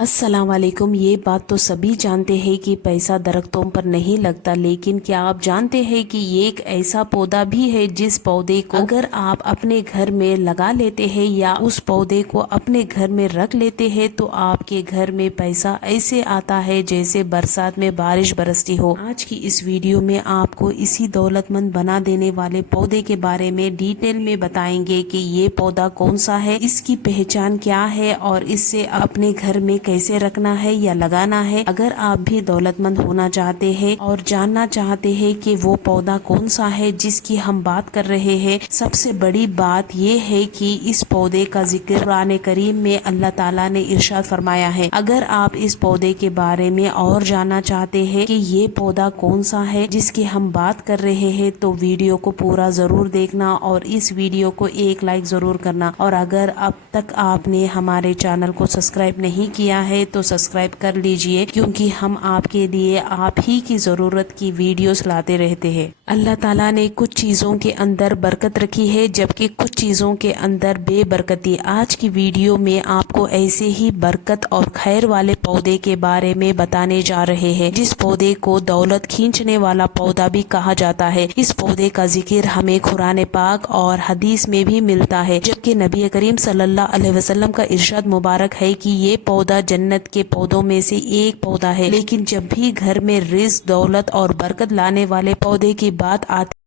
अस्सलाम वालेकुम। ये बात तो सभी जानते हैं कि पैसा दरख्तों पर नहीं लगता, लेकिन क्या आप जानते हैं कि ये एक ऐसा पौधा भी है जिस पौधे को अगर आप अपने घर में लगा लेते हैं या उस पौधे को अपने घर में रख लेते हैं तो आपके घर में पैसा ऐसे आता है जैसे बरसात में बारिश बरसती हो। आज की इस वीडियो में आपको इसी दौलतमंद बना देने वाले पौधे के बारे में डिटेल में बताएंगे कि ये पौधा कौन सा है, इसकी पहचान क्या है और इससे अपने घर में कैसे रखना है या लगाना है। अगर आप भी दौलतमंद होना चाहते हैं और जानना चाहते हैं कि वो पौधा कौन सा है जिसकी हम बात कर रहे हैं, सबसे बड़ी बात ये है कि इस पौधे का जिक्र कुरान करीम में अल्लाह ताला ने इरशाद फरमाया है। अगर आप इस पौधे के बारे में और जानना चाहते हैं कि ये पौधा कौन सा है जिसकी हम बात कर रहे हैं तो वीडियो को पूरा जरूर देखना और इस वीडियो को एक लाइक जरूर करना। और अगर अब तक आपने हमारे चैनल को सब्सक्राइब नहीं किया है तो सब्सक्राइब कर लीजिए, क्योंकि हम आपके लिए आप ही की जरूरत की वीडियोस लाते रहते हैं। अल्लाह ताला ने कुछ चीजों के अंदर बरकत रखी है जबकि कुछ चीजों के अंदर बेबरकती। आज की वीडियो में आपको ऐसे ही बरकत और खैर वाले पौधे के बारे में बताने जा रहे हैं जिस पौधे को दौलत खींचने वाला पौधा भी कहा जाता है। इस पौधे का जिक्र हमें कुरान पाक और हदीस में भी मिलता है, जबकि नबी करीम सल्लल्लाहु अलैहि वसल्लम का इरशाद मुबारक है कि ये पौधा जन्नत के पौधों में से एक पौधा है। लेकिन जब भी घर में रिज़्क, दौलत और बरकत लाने वाले पौधे की बात आती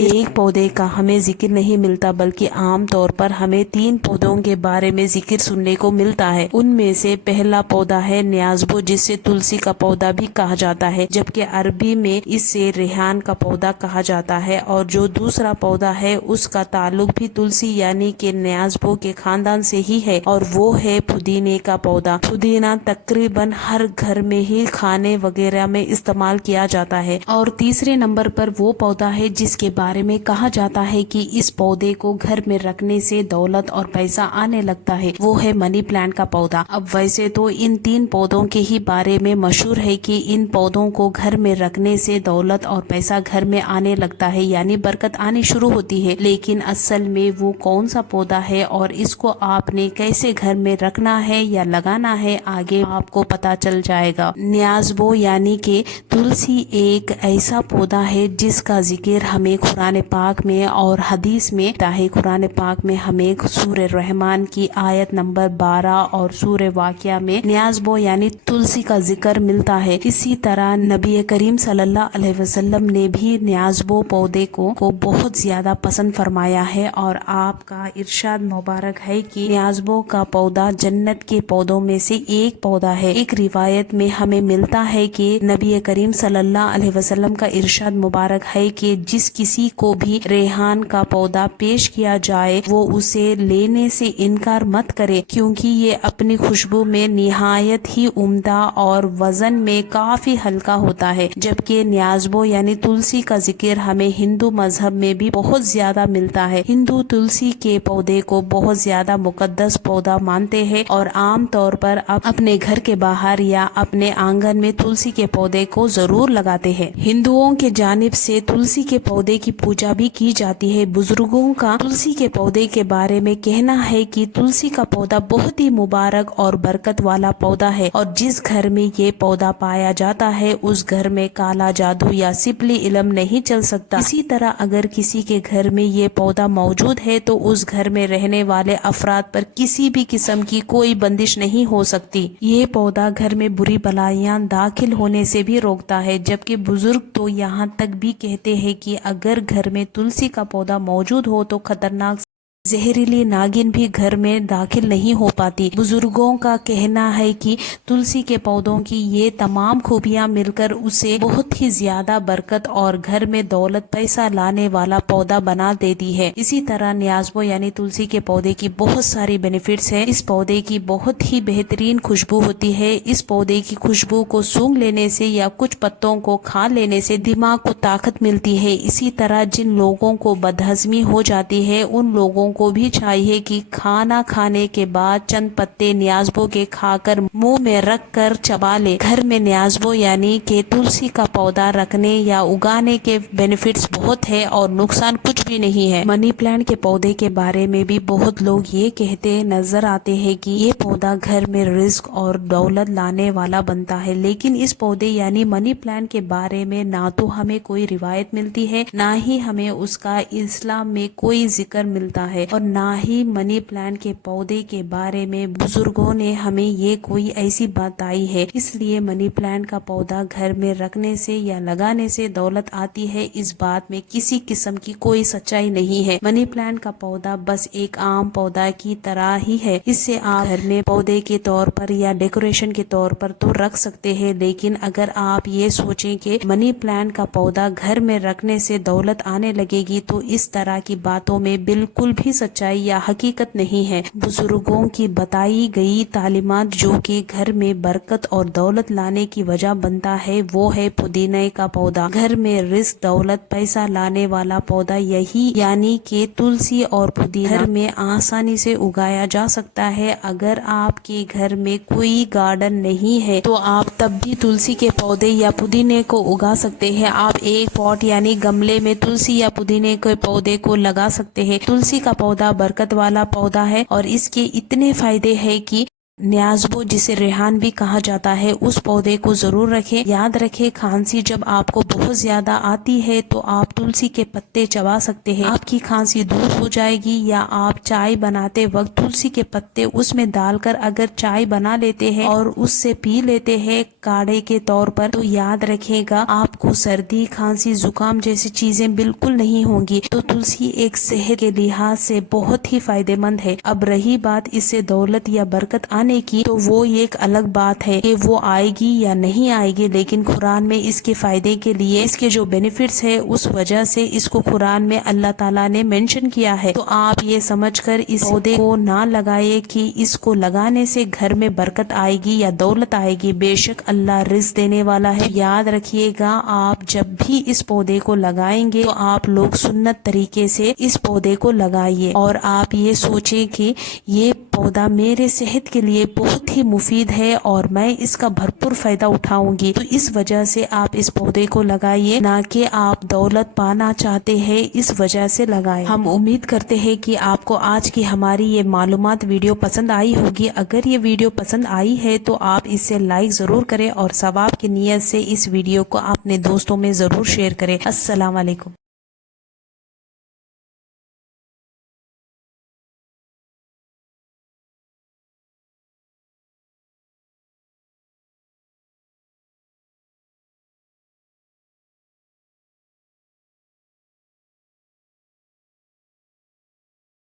एक पौधे का हमें जिक्र नहीं मिलता, बल्कि आम तौर पर हमें 3 पौधों के बारे में जिक्र सुनने को मिलता है। उनमें से पहला पौधा है न्याज़बो, जिसे तुलसी का पौधा भी कहा जाता है, जबकि अरबी में इसे रेहान का पौधा कहा जाता है। और जो दूसरा पौधा है उसका ताल्लुक भी तुलसी यानी कि न्याज़बो के खानदान से ही है और वो है पुदीने का पौधा। पुदीना तकरीबन हर घर में ही खाने वगैरह में इस्तेमाल किया जाता है। और तीसरे नंबर पर वो पौधा है जिसके बारे में कहा जाता है कि इस पौधे को घर में रखने से दौलत और पैसा आने लगता है, वो है मनी प्लांट का पौधा। अब वैसे तो इन 3 पौधों के ही बारे में मशहूर है कि इन पौधों को घर में रखने से दौलत और पैसा घर में आने लगता है, यानी बरकत आनी शुरू होती है। लेकिन असल में वो कौन सा पौधा है और इसको आपने कैसे घर में रखना है या लगाना है, आगे आपको पता चल जाएगा। न्याज़बो यानी कि तुलसी एक ऐसा पौधा है जिसका जिक्र हमें कुरान पाक में और हदीस में है। कुरान पाक में हमें सूरह रहमान की आयत नंबर 12 और सूरह वाक़िया में न्याज़बो यानी तुलसी का जिक्र मिलता है। इसी तरह नबी करीम सल्लल्लाहु अलैहि वसल्लम ने भी न्याज़बो पौधे को बहुत ज्यादा पसंद फरमाया है और आपका इरशाद मुबारक है कि न्याज़बो का पौधा जन्नत के पौधों में से एक पौधा है। एक रिवायत में हमें मिलता है कि नबी करीम सल्लल्लाहु अलैहि वसल्लम का इरशाद मुबारक है कि जिस किसी को भी रेहान का पौधा पेश किया जाए वो उसे लेने से इनकार मत करे, क्योंकि ये अपनी खुशबू में निहायत ही उम्दा और वजन में काफी हल्का होता है। जबकि न्याज़बो यानी तुलसी का जिक्र हमें हिंदू मजहब में भी बहुत ज्यादा मिलता है। हिंदू तुलसी के पौधे को बहुत ज्यादा मुकद्दस पौधा मानते हैं और आम तौर पर अपने घर के बाहर या अपने आंगन में तुलसी के पौधे को जरूर लगाते हैं। हिंदुओं के जानिब से तुलसी के पौधे की पूजा भी की जाती है। बुजुर्गों का तुलसी के पौधे के बारे में कहना है कि तुलसी का पौधा बहुत ही मुबारक और बरकत वाला पौधा है और जिस घर में ये पौधा पाया जाता है उस घर में काला जादू या सिपली इल्म नहीं चल सकता। इसी तरह अगर किसी के घर में ये पौधा मौजूद है तो उस घर में रहने वाले अफराद पर किसी भी किस्म की कोई बंदिश नहीं हो सकती। ये पौधा घर में बुरी बलाइयां दाखिल होने से भी रोकता है। जबकि बुजुर्ग तो यहाँ तक भी कहते हैं कि अगर घर में तुलसी का पौधा मौजूद हो तो खतरनाक जहरीली नागिन भी घर में दाखिल नहीं हो पाती। बुजुर्गों का कहना है कि तुलसी के पौधों की ये तमाम खूबियां मिलकर उसे बहुत ही ज्यादा बरकत और घर में दौलत पैसा लाने वाला पौधा बना देती है। इसी तरह न्याज़बो यानी तुलसी के पौधे की बहुत सारी बेनिफिट्स है। इस पौधे की बहुत ही बेहतरीन खुशबू होती है। इस पौधे की खुशबू को सूंघ लेने से या कुछ पत्तों को खा लेने से दिमाग को ताकत मिलती है। इसी तरह जिन लोगों को बदहजमी हो जाती है उन लोगों को भी चाहिए कि खाना खाने के बाद चंद पत्ते न्याज़बो के खाकर मुंह में रख कर चबा ले। घर में न्याज़बो यानी कि तुलसी का पौधा रखने या उगाने के बेनिफिट्स बहुत है और नुकसान कुछ भी नहीं है। मनी प्लांट के पौधे के बारे में भी बहुत लोग ये कहते नजर आते हैं कि ये पौधा घर में रिस्क और दौलत लाने वाला बनता है, लेकिन इस पौधे यानी मनी प्लांट के बारे में ना तो हमें कोई रिवायत मिलती है, ना ही हमें उसका इस्लाम में कोई जिक्र मिलता है, और ना ही मनी प्लांट के पौधे के बारे में बुजुर्गों ने हमें ये कोई ऐसी बताई है। इसलिए मनी प्लांट का पौधा घर में रखने से या लगाने से दौलत आती है, इस बात में किसी किस्म की कोई सच्चाई नहीं है। मनी प्लांट का पौधा बस एक आम पौधा की तरह ही है। इससे आप घर में पौधे के तौर पर या डेकोरेशन के तौर पर तो रख सकते हैं, लेकिन अगर आप ये सोचें कि मनी प्लांट का पौधा घर में रखने से दौलत आने लगेगी तो इस तरह की बातों में बिल्कुल भी सच्चाई या हकीकत नहीं है। बुजुर्गों की बताई गई तालीमात जो कि घर में बरकत और दौलत लाने की वजह बनता है वो है पुदीने का पौधा। घर में रिस्क दौलत पैसा लाने वाला पौधा यही यानी कि तुलसी और पुदीना घर में आसानी से उगाया जा सकता है। अगर आपके घर में कोई गार्डन नहीं है तो आप तब भी तुलसी के पौधे या पुदीने को उगा सकते हैं। आप एक पॉट यानी गमले में तुलसी या पुदीने के पौधे को लगा सकते हैं। तुलसी का पौधा बरकत वाला पौधा है और इसके इतने फायदे हैं कि न्याज़बो जिसे रेहान भी कहा जाता है उस पौधे को जरूर रखें। याद रखें, खांसी जब आपको बहुत ज्यादा आती है तो आप तुलसी के पत्ते चबा सकते हैं, आपकी खांसी दूर हो जाएगी। या आप चाय बनाते वक्त तुलसी के पत्ते उसमें डालकर अगर चाय बना लेते हैं और उससे पी लेते हैं काढ़े के तौर पर, तो याद रखिएगा आपको सर्दी खांसी जुकाम जैसी चीजें बिल्कुल नहीं होंगी। तो तुलसी एक सेहत के लिहाज से बहुत ही फायदेमंद है। अब रही बात इससे दौलत या बरकत की, तो वो एक अलग बात है कि वो आएगी या नहीं आएगी, लेकिन कुरान में इसके फायदे के लिए इसके जो बेनिफिट्स है उस वजह से इसको कुरान में अल्लाह ताला ने मेंशन किया है। तो आप ये समझकर इस पौधे को ना लगाए कि इसको लगाने से घर में बरकत आएगी या दौलत आएगी। बेशक अल्लाह रिज़्क देने वाला है। याद रखिएगा, आप जब भी इस पौधे को लगाएंगे तो आप लोग सुन्नत तरीके से इस पौधे को लगाइए और आप ये सोचें कि ये पौधा मेरे सेहत के लिए बहुत ही मुफीद है और मैं इसका भरपूर फायदा उठाऊंगी। तो इस वजह से आप इस पौधे को लगाइए, ना कि आप दौलत पाना चाहते हैं इस वजह से लगाएं। हम उम्मीद करते हैं कि आपको आज की हमारी ये मालूमात वीडियो पसंद आई होगी। अगर ये वीडियो पसंद आई है तो आप इसे लाइक जरूर करें और सवाब की नीयत से इस वीडियो को अपने दोस्तों में जरूर शेयर करें। अस्सलाम वालेकुम।